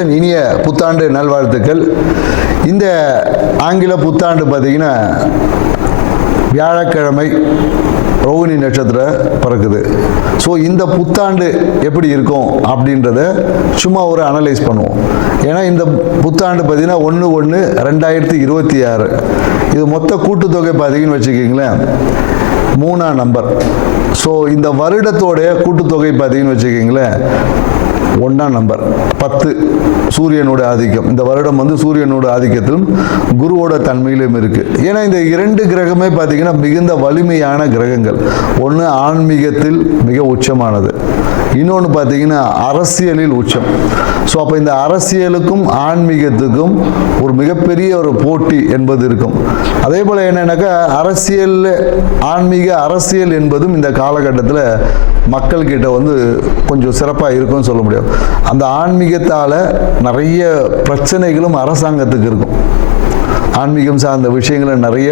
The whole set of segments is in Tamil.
முருகேசன், இனிய புத்தாண்டு நல்வாழ்த்துக்கள். இந்த ஆங்கில புத்தாண்டு பார்த்தீங்கன்னா வியாழக்கிழமை ரோகிணி நட்சத்திரம் பிறக்குது. ஸோ இந்த புத்தாண்டு எப்படி இருக்கும் அப்படின்றத சும்மா ஒரு அனலைஸ் பண்ணுவோம். ஏன்னா இந்த புத்தாண்டு பார்த்தீங்கன்னா 1/1/2026 இது மொத்த கூட்டுத்தொகை பார்த்தீங்கன்னு வச்சுக்கிங்களேன் 3ஆம் நம்பர். ஸோ இந்த வருடத்தோடைய கூட்டுத்தொகை பார்த்தீங்கன்னு வச்சுக்கிங்களேன் 1ஆம் நம்பர் 10 சூரியனோட ஆதிக்கம். இந்த வருடம் வந்து சூரியனோட ஆதிக்கத்திலும் குருவோட தன்மையிலும் இருக்கு. ஏன்னா இந்த 2 கிரகமே பார்த்தீங்கன்னா மிகுந்த வலிமையான கிரகங்கள். ஒன்று ஆன்மீகத்தில் மிக உச்சமானது, இன்னொன்று பார்த்தீங்கன்னா அரசியலில் உச்சம். ஸோ அப்போ இந்த அரசியலுக்கும் ஆன்மீகத்துக்கும் ஒரு மிகப்பெரிய ஒரு போட்டி என்பது இருக்கும். அதே போல் என்னன்னாக்கா அரசியல் ஆன்மீக அரசியல் என்பதும் இந்த காலகட்டத்தில் மக்கள்கிட்ட வந்து கொஞ்சம் சிறப்பாக இருக்கும்னு சொல்ல முடியும். அந்த ஆன்மீகத்தால் நிறைய பிரச்சனைகளும் அரசாங்கத்துக்கு இருக்கும். ஆன்மீகம் சார்ந்த விஷயங்களில் நிறைய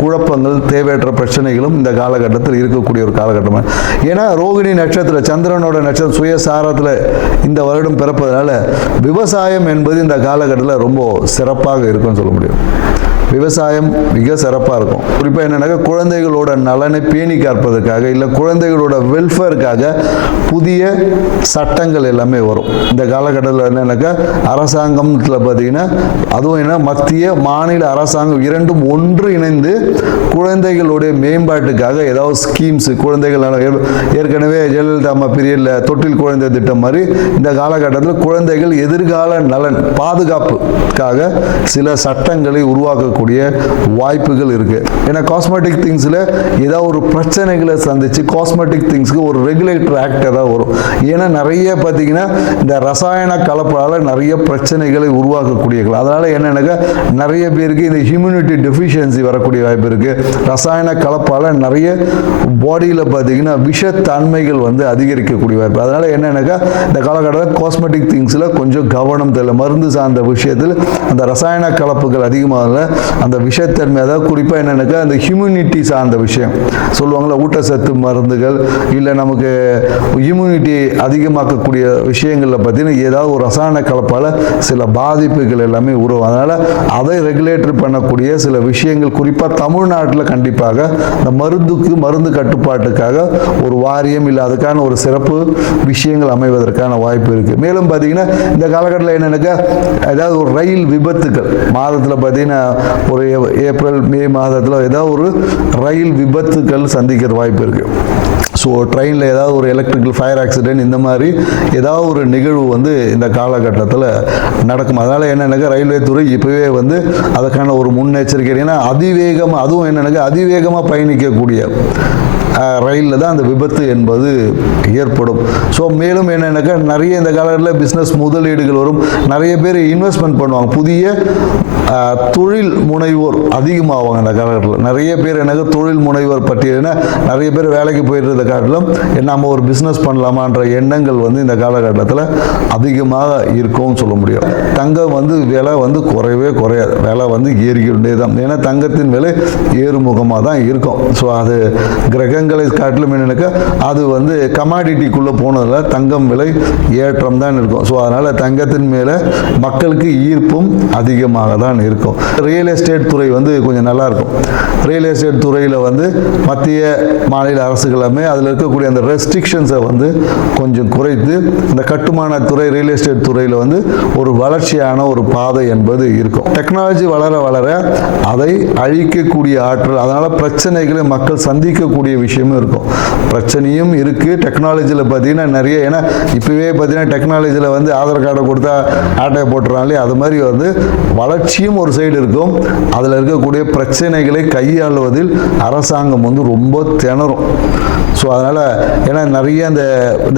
குழப்பங்கள், தேவையற்ற பிரச்சனைகளும் இந்த காலகட்டத்தில் இருக்கக்கூடிய ஒரு காலகட்டமாக. ஏன்னா ரோகிணி நட்சத்திரம் சந்திரனோட நட்சத்திரம் சுயசாரத்தில் இந்த வருடம் பிறப்பதனால விவசாயம் என்பது இந்த காலகட்டத்தில் ரொம்ப சிறப்பாக இருக்கும்னு சொல்ல முடியும். விவசாயம் மிக சிறப்பாக இருக்கும். குறிப்பாக என்னன்னாக்கா குழந்தைகளோட நலனை பேணி காப்பதற்காக இல்லை குழந்தைகளோட வெல்ஃபேருக்காக புதிய சட்டங்கள் எல்லாமே வரும். இந்த காலகட்டத்தில் என்னன்னாக்கா அரசாங்கத்தில் பார்த்தீங்கன்னா அதுவும் என்ன மத்திய மாநில அரசாங்கம் இரண்டும் ஒன்று இணைந்து குழந்தைகளுடைய மேம்பாட்டுக்காக ஏதாவது ஸ்கீம்ஸ் குழந்தைகள் ஏற்கனவே ஜெயலலிதா அம்மா பீரியடில் தொட்டில் குழந்தை திட்டம் மாதிரி இந்த காலகட்டத்தில் குழந்தைகள் எதிர்கால நலன் பாதுகாப்புக்காக சில சட்டங்களை உருவாக்க வாய்ப்புகள் இருக்கு. ஏன்னா காஸ்மெட்டிக் திங்ஸ்ல ஏதாவது ஒரு பிரச்சனைகளை சந்திச்சு காஸ்மெட்டிக் திங்ஸ்க்கு ஒரு ரெகுலேட்டர் ஆக்ட் ஏதாவது வரும். ஏன்னா நிறைய பார்த்தீங்கன்னா இந்த ரசாயன கலப்பால நிறைய பிரச்சனைகளை உருவாக்கக்கூடிய, அதனால என்னன்னாக்கா நிறைய பேருக்கு இந்த ஹியூமினிட்டி டெஃபிஷியன்சி வரக்கூடிய வாய்ப்பு இருக்கு. ரசாயன கலப்பால நிறைய பாடியில் பார்த்தீங்கன்னா விஷத்தன்மைகள் வந்து அதிகரிக்கக்கூடிய வாய்ப்பு. அதனால என்னன்னாக்கா இந்த காலகட்டத்தில் காஸ்மெட்டிக் திங்ஸ்ல கொஞ்சம் கவனம் தேவை. மருந்து சார்ந்த விஷயத்தில் அந்த ரசாயன கலப்புகள் அதிகமாக அந்த விஷத்தன்மை, அதாவது குறிப்பாக என்னன்னாக்கா அந்த ஹியூமினிட்டி சார்ந்த விஷயம் சொல்லுவாங்கள்ல, ஊட்டச்சத்து மருந்துகள் இல்லை நமக்கு இம்யூனிட்டி அதிகமாக்கக்கூடிய விஷயங்களில் பார்த்தீங்கன்னா ஏதாவது ஒரு ரசாயன கலப்பால் சில பாதிப்புகள் எல்லாமே உருவாகும். அதனால் அதை ரெகுலேட்டர் பண்ணக்கூடிய சில விஷயங்கள் குறிப்பாக தமிழ்நாட்டில் கண்டிப்பாக இந்த மருந்து கட்டுப்பாட்டுக்காக ஒரு வாரியம் இல்லை அதுக்கான ஒரு சிறப்பு விஷயங்கள் அமைவதற்கான வாய்ப்பு இருக்குது. மேலும் பார்த்தீங்கன்னா இந்த காலகட்டத்தில் என்னன்னாக்கா ஏதாவது ஒரு ரயில் விபத்துக்கள் மாதத்தில் பார்த்தீங்கன்னா ஒரு ஏப்ரல் மே மாதத்தில் ஏதாவது ஒரு ரயில் விபத்துக்கள் சந்திக்கிற வாய்ப்பு இருக்குது. ஸோ ட்ரெயினில் ஏதாவது ஒரு எலக்ட்ரிக்கல் ஃபயர் ஆக்சிடென்ட் இந்த மாதிரி ஏதாவது ஒரு நிகழ்வு வந்து இந்த காலகட்டத்தில் நடக்கும். அதனால் என்னென்னாக்கா ரயில்வே துறை இப்போவே வந்து அதுக்கான ஒரு முன்னெச்சரிக்கை. ஏன்னா அதிவேகமாக அதுவும் என்னென்னாக்கா அதிவேகமாக பயணிக்கக்கூடிய ரயிலில் தான் அந்த விபத்து என்பது ஏற்படும். ஸோ மேலும் என்னென்னாக்கா நிறைய இந்த காலத்தில் பிஸ்னஸ் முதலீடுகள் வரும். நிறைய பேர் இன்வெஸ்ட்மெண்ட் பண்ணுவாங்க. புதிய தொழில் முனைவோர் அதிகமாகுவாங்க இந்த காலகட்டத்தில். நிறைய பேர் எனக்கு தொழில் முனைவோர் பட்டியல்னா நிறைய பேர் வேலைக்கு போயிட்டு இருந்த காட்டிலும் நம்ம ஒரு பிஸ்னஸ் பண்ணலாமான்ற எண்ணங்கள் வந்து இந்த காலகட்டத்தில் அதிகமாக இருக்கும்னு சொல்ல முடியும். தங்கம் வந்து விலை வந்து குறையவே குறையாது, விலை வந்து ஏறிக்கிட்டே தான். ஏன்னா தங்கத்தின் விலை ஏறுமுகமாக தான் இருக்கும். ஸோ அது கிரகங்களை காட்டிலும் என்னன்னாக்கா அது வந்து கமாடிட்டிக்குள்ளே போனதில் தங்கம் விலை ஏற்றம் தான் இருக்கும். ஸோ அதனால் தங்கத்தின் மேலே மக்களுக்கு ஈர்ப்பும் அதிகமாக தான் இருக்கும். ரியல் எஸ்டேட் துறை வந்து கொஞ்சம் நல்லா இருக்கும். ரியல் எஸ்டேட் துறையில் வந்து மத்திய மாநில அரசுகளுமே அதில் இருக்கக்கூடிய அந்த ரெஸ்ட்ரிக்ஷன்ஸை வந்து கொஞ்சம் குறைத்து இந்த கட்டுமான துறை ரியல் எஸ்டேட் துறையில் வந்து ஒரு வளர்ச்சியான ஒரு பாதை என்பது இருக்கும். டெக்னாலஜி வளர வளர அதை அழிக்கக்கூடிய ஆற்றல், அதனால் பிரச்சனைகளை மக்கள் சந்திக்கக்கூடிய விஷயமும் இருக்கும். பிரச்சனையும் இருக்குது டெக்னாலஜியில் பார்த்தீங்கன்னா நிறைய. ஏன்னா இப்போவே பார்த்தீங்கன்னா டெக்னாலஜியில் வந்து ஆதார் கார்டை கொடுத்தா ஆட்டையை போட்டுறாங்களே, அது மாதிரி வந்து வளர்ச்சியும் ஒரு சைடு இருக்கும். அதில் இருக்கக்கூடிய பிரச்சனைகளை கையாளுவதில் அரசாங்கம் வந்து ரொம்ப திணறும். ஸோ அதனால் ஏன்னா நிறைய இந்த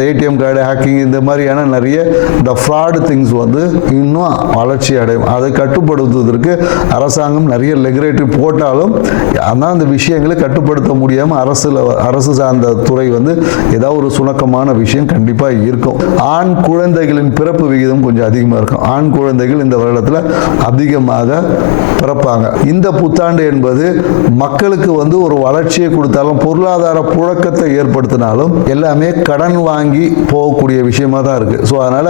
ஏடிஎம் கார்டு ஹேக்கிங் இந்த மாதிரியான நிறைய இந்த ஃப்ராடு திங்ஸ் வந்து இன்னும் வளர்ச்சி அடையும். அதை கட்டுப்படுத்துவதற்கு அரசாங்கம் நிறைய ரெகுலேட்டரி போட்டாலும் ஆனால் அந்த விஷயங்களை கட்டுப்படுத்த முடியாமல் அரசில் அரசு சார்ந்த துறை வந்து ஏதாவது ஒரு சுணக்கமான விஷயம் கண்டிப்பாக இருக்கும். ஆண் குழந்தைகளின் பிறப்பு விகிதம் கொஞ்சம் அதிகமாக இருக்கும். ஆண் குழந்தைகள் இந்த வருடத்தில் அதிகமாக பிறப்பாங்க. இந்த புத்தாண்டு என்பது மக்களுக்கு வந்து ஒரு வளர்ச்சியை கொடுத்தாலும் பொருளாதார புழக்கத்தை ஏற்படுத்தினாலும் எல்லாமே கடன் வாங்கி போகக்கூடிய விஷயமா தான் இருக்கு. ஸோ அதனால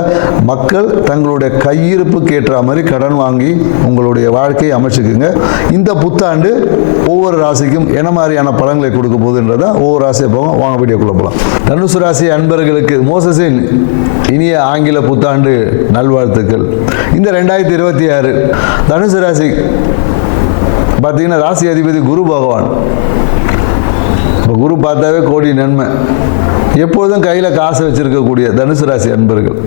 மக்கள் தங்களுடைய கையிருப்புக்கு ஏற்ற மாதிரி கடன் வாங்கி உங்களுடைய வாழ்க்கையை அமைச்சுக்குங்க. இந்த புத்தாண்டு ஒவ்வொரு ராசிக்கும் என்ன மாதிரியான பலன்களை கொடுக்க போகுதுன்றத ஒவ்வொரு ராசியை போவோம். வாங்க வீடியோக்குள்ள போகலாம். தனுசு ராசி அன்பர்களுக்கு மோசஸின் இனிய ஆங்கில புத்தாண்டு நல்வாழ்த்துக்கள். இந்த 2026 தனுசு ராசி பார்த்தீங்கன்னா ராசி அதிபதி குரு பகவான். இப்போ குரு பார்த்தாவே கோடி நன்மை. எப்பொழுதும் கையில் காசு வச்சிருக்கக்கூடிய தனுசு ராசி அன்பர்கள்,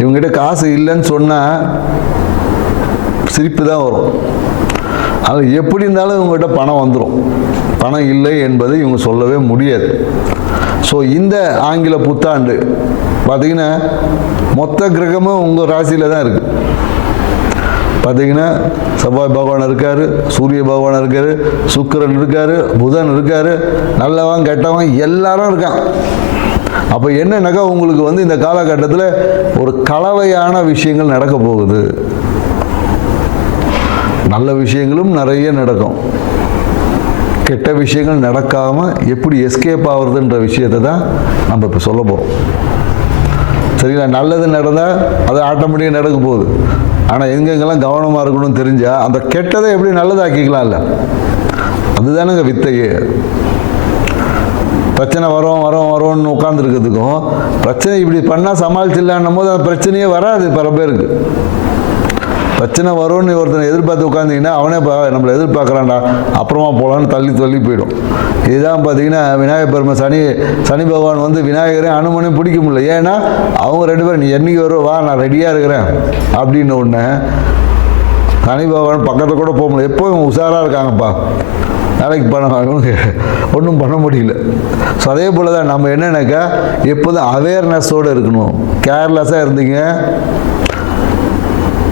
இவங்ககிட்ட காசு இல்லைன்னு சொன்னால் சிரிப்பு தான் வரும். அது எப்படி இருந்தாலும் இவங்ககிட்ட பணம் வந்துடும். பணம் இல்லை என்பதை இவங்க சொல்லவே முடியாது. ஸோ இந்த ஆங்கில புத்தாண்டு பார்த்தீங்கன்னா மொத்த கிரகமும் உங்கள் ராசியில் தான் இருக்குது. பார்த்தீங்கன்னா செவ்வாய் பகவான் இருக்கார், சூரிய பகவான் இருக்கார், சுக்கிரன் இருக்கார், புதன் இருக்கார், நல்லவன் கெட்டவன் எல்லாரும் இருக்கான். அப்போ என்னன்னாக்கா உங்களுக்கு வந்து இந்த காலகட்டத்தில் ஒரு கலவையான விஷயங்கள் நடக்க போகுது. நல்ல விஷயங்களும் நிறைய நடக்கும். கெட்ட விஷயங்கள் நடக்காமல் எப்படி எஸ்கேப் ஆகுறதுன்ற விஷயத்தை தான் நம்ம இப்போ சொல்ல போகிறோம். சரிங்களா? நல்லது நடந்தால் அது ஆட்டோமேட்டிக்காக நடக்க போகுது. ஆனால் எங்கெங்கெல்லாம் கவனமாக இருக்கணும்னு தெரிஞ்சால் அந்த கெட்டதை எப்படி நல்லதாக்கிக்கலாம்ல, அதுதானுங்க வித்தையே. பிரச்சனை வரோன்னு உட்காந்துருக்கிறதுக்கும் பிரச்சனை இப்படி பண்ணால் சமாளிச்சிடலான்னும் போது அந்த பிரச்சனையே வராது. பல பேருக்கு பிரச்சனை வரும்னு ஒருத்தனை எதிர்பார்த்து உட்காந்திங்கன்னா அவனே நம்மளை எதிர்பார்க்குறான்டா அப்புறமா போகலான்னு தள்ளி போயிடும். இதுதான் பார்த்தீங்கன்னா விநாயகர் பெருமை சனி பகவான் வந்து விநாயகரையும் அனுமனையும் பிடிக்க முடியல. ஏன்னா அவங்க 2 பேரும் நீ என்னைக்கு வரும் வா நான் ரெடியாக இருக்கிறேன் அப்படின்னு ஒன்று சனி பகவான் பக்கத்தில் கூட போக முடியல. எப்போ இவங்க உஷாராக இருக்காங்கப்பா, நாளைக்கு பணம் ஒன்றும் பண்ண முடியல. ஸோ அதே போல் தான் நம்ம என்னன்னாக்கா எப்போதும் அவேர்னஸோடு இருக்கணும். கேர்லெஸ்ஸாக இருந்தீங்க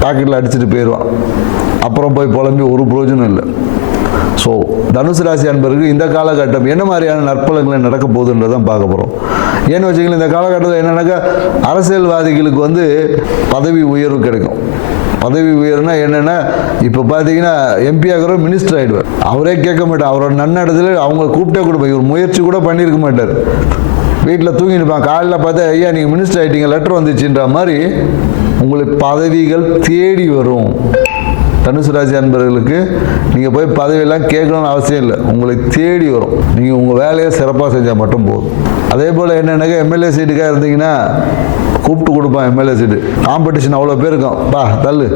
பாக்கெட்டில் அடிச்சுட்டு போயிடுவான், அப்புறம் போய் புலம்பி ஒரு பிரயோஜனம் இல்லை. ஸோ தனுசு ராசி அன்பருக்கு இந்த காலகட்டம் என்ன மாதிரியான நற்பலன்களை நடக்க போகுதுன்றதான் பார்க்க போகிறோம். ஏன்னு வச்சுக்கலாம், இந்த காலகட்டத்தில் என்னன்னாக்கா அரசியல்வாதிகளுக்கு வந்து பதவி உயர்வு கிடைக்கும். பதவி உயர்வுனா என்னென்னா இப்போ பார்த்தீங்கன்னா எம்பி ஆகிறவர் மினிஸ்டர் ஆகிடுவார். அவரே கேட்க மாட்டார். அவரோட நன்னடத்தில் அவங்க கூப்பிட்டே கொடுப்பாங்க. இவர் முயற்சி கூட பண்ணியிருக்க மாட்டார். வீட்டில் தூங்கிருப்பான். காலையில் பார்த்தா ஐயா நீங்கள் மினிஸ்டர் ஆகிட்டீங்க லெட்டர் வந்துச்சுன்ற மாதிரி உங்களுக்கு பதவிகள் தேடி வரும். தனுசு ராசி அன்பர்களுக்கு நீங்கள் போய் பதவியெல்லாம் கேட்கணும்னு அவசியம் இல்லை, உங்களை தேடி வரும். நீங்கள் உங்கள் வேலையை சிறப்பாக செஞ்சால் மட்டும் போதும். அதே போல் என்னென்னாக்கா எம்எல்ஏ சீட்டுக்காக இருந்தீங்கன்னா கூப்பிட்டு கொடுப்பான். எம்எல்ஏ சீட்டு காம்படிஷன் அவ்வளோ பேர் இருக்கும். தள்ளு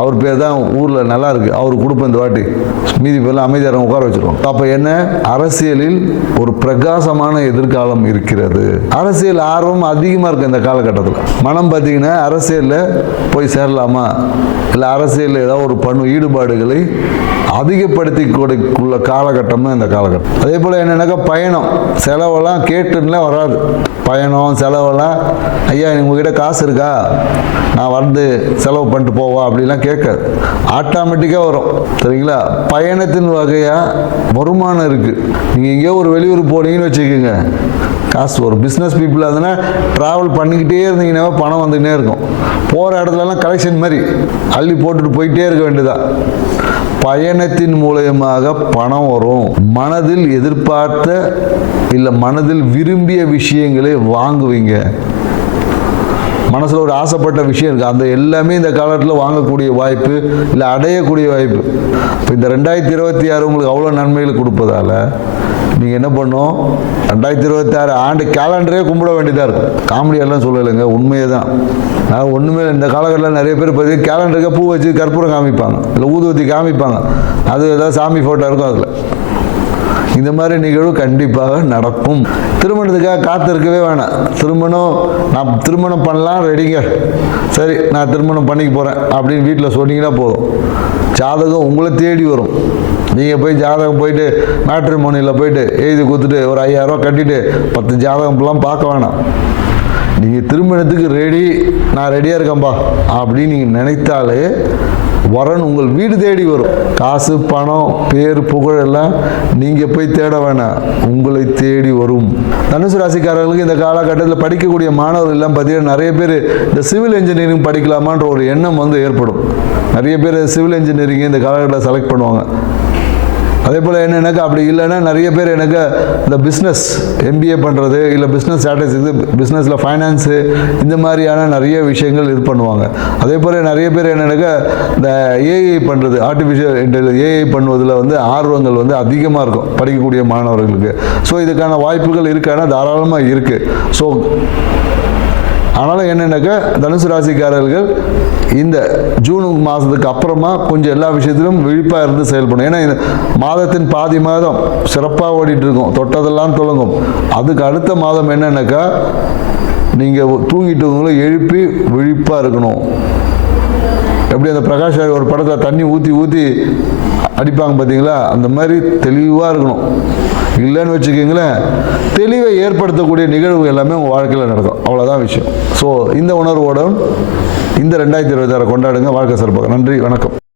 அவர் பேர் தான் ஊரில் நல்லா இருக்குது, அவருக்கு கொடுப்பேன் இந்த வாட்டி, மீதி பேர்லாம் அமைதியாக உட்கார வச்சுருவோம். அப்போ என்ன, அரசியலில் ஒரு பிரகாசமான எதிர்காலம் இருக்கிறது. அரசியல் ஆர்வம் அதிகமாக இருக்குது இந்த காலகட்டத்தில். மனம் பார்த்தீங்கன்னா அரசியலில் போய் சேரலாமா, இல்லை அரசியலில் ஏதாவது ஒரு ஈடுபாடுகளை அதிகப்படுத்தி கொடுக்குள்ள காலகட்டம்னு இந்த காலகட்டம். அதே போல் என்னென்னாக்கா பயணம் செலவெல்லாம் கேட்டுலாம் வராது. பயணம் செலவெல்லாம் ஐயா உங்ககிட்ட காசு இருக்கா நான் வந்து செலவு பண்ணிட்டு போவா அப்படிலாம் கேட்காது, ஆட்டோமேட்டிக்காக வரும். சரிங்களா? பயணத்தின் வகையாக வருமானம் இருக்குது. நீங்கள் எங்கேயோ ஒரு வெளியூர் போனீங்கன்னு வச்சுக்கோங்க, காசு வரும். பிஸ்னஸ் பீப்புள் அதுனா ட்ராவல் பண்ணிக்கிட்டே இருந்தீங்கன்னா பணம் வந்துக்கிட்டே இருக்கும். போகிற இடத்துலலாம் கலெக்ஷன் மாதிரி அள்ளி போட்டுட்டு போயிட்டே இருக்க வேண்டியதான். பயணத்தின் மூலயமாக பணம் வரும். மனதில் எதிர்பார்த்த இல்லை மனதில் விரும்பிய விஷயங்களை வாங்குவீங்க. மனசில் ஒரு ஆசைப்பட்ட விஷயம் இருக்குது, அந்த எல்லாமே இந்த காலத்தில் வாங்கக்கூடிய வாய்ப்பு இல்லை அடையக்கூடிய வாய்ப்பு. இப்போ இந்த 2026 உங்களுக்கு அவ்வளோ நன்மைகள் கொடுப்பதால் நீங்கள் என்ன பண்ணணும், 2026 ஆண்டு கேலண்டரே கும்பிட வேண்டியதாக இருக்கும். காமெடியெல்லாம் சொல்லலைங்க, உண்மையே தான். நான் ஒன்றுமே இந்த காலகட்டத்தில் நிறைய பேர் பார்த்து கேலண்டருக்கு பூ வச்சு கற்பூரம் காமிப்பாங்க, இல்லை ஊதுவத்தி காமிப்பாங்க, அது ஏதாவது சாமி ஃபோட்டோ இருக்கும் அதில். இந்த மாதிரி நிகழ்வு கண்டிப்பாக நடக்கும். திருமணத்துக்காக காத்திருக்கவே வேணாம். நான் திருமணம் பண்ணலாம் ரெடிங்க, சரி நான் திருமணம் பண்ணிக்க போகிறேன் அப்படின்னு வீட்டில் சொன்னீங்கன்னா போதும், ஜாதகம் உங்களை தேடி வரும். நீங்கள் போய் ஜாதகம் போயிட்டு மேட்ரிமோனியில் போயிட்டு எழுதி கொடுத்துட்டு ஒரு 5000 ரூபா கட்டிட்டு 10 ஜாதகம்லாம் பார்க்க வேணாம். நீங்கள் திருமணத்துக்கு ரெடி, நான் ரெடியாக இருக்கேன்பா அப்படின்னு நீங்கள் நினைத்தாலே வரன் உங்கள் வீடு தேடி வரும். காசு, பணம், பேர், புகழ் எல்லாம் நீங்கள் போய் தேட வேணாம், உங்களை தேடி வரும். தனுசு ராசிக்காரர்களுக்கு இந்த காலகட்டத்தில் படிக்கக்கூடிய மாணவர்கள் எல்லாம் பார்த்தீங்கன்னா நிறைய பேர் இந்த சிவில் இன்ஜினியரிங் படிக்கலாமான்ற ஒரு எண்ணம் வந்து ஏற்படும். நிறைய பேர் சிவில் இன்ஜினியரிங் இந்த காலகட்டத்தில் செலக்ட் பண்ணுவாங்க. அதே போல் என்னென்னாக்கா அப்படி இல்லைன்னா நிறைய பேர் எனக்கு இந்த பிஸ்னஸ் MBA பண்ணுறது, இல்லை பிஸ்னஸ் ஸ்ட்ராட்டஜி, பிஸ்னஸில் ஃபைனான்ஸு, இந்த மாதிரியான நிறைய விஷயங்கள் இது பண்ணுவாங்க. அதே போல் நிறைய பேர் என்னென்னாக்கா இந்த AI பண்ணுறது, ஆர்டிஃபிஷியல் இன்டெலிஜென்ஸ் AI பண்ணுவதில் வந்து ஆர்வங்கள் வந்து அதிகமாக இருக்கும் படிக்கக்கூடிய மாணவர்களுக்கு. ஸோ இதுக்கான வாய்ப்புகள் இருக்கானா தாராளமாக இருக்குது. ஸோ அதனால் என்னென்னாக்கா தனுசு ராசிக்காரர்கள் இந்த ஜூன் மாதத்துக்கு அப்புறமா கொஞ்சம் எல்லா விஷயத்திலும் விழிப்பாக இருந்து செயல்படும். ஏன்னா இந்த மாதத்தின் பாதி மாதம் சிறப்பாக ஓடிட்டு இருக்கும், தொட்டதெல்லாம் தொடங்கும். அதுக்கு அடுத்த மாதம் என்னென்னாக்கா நீங்கள் தூங்கிட்டவங்களை எழுப்பி விழிப்பாக இருக்கணும். எப்படி அந்த பிரகாஷ் ராஜ் ஒரு படத்தில் தண்ணி ஊற்றி அடிப்பாங்க பார்த்தீங்களா, அந்த மாதிரி தெளிவாக இருக்கணும். இல்லைன்னு வச்சுக்கிங்களேன், தெளிவை ஏற்படுத்தக்கூடிய நிகழ்வு எல்லாமே உங்கள் வாழ்க்கையில் நடக்கும். அவ்வளோதான் விஷயம். ஸோ இந்த உணர்வோடு இந்த 2026 கொண்டாடுங்க. வாழ்க்கை சிறப்பாக. நன்றி, வணக்கம்.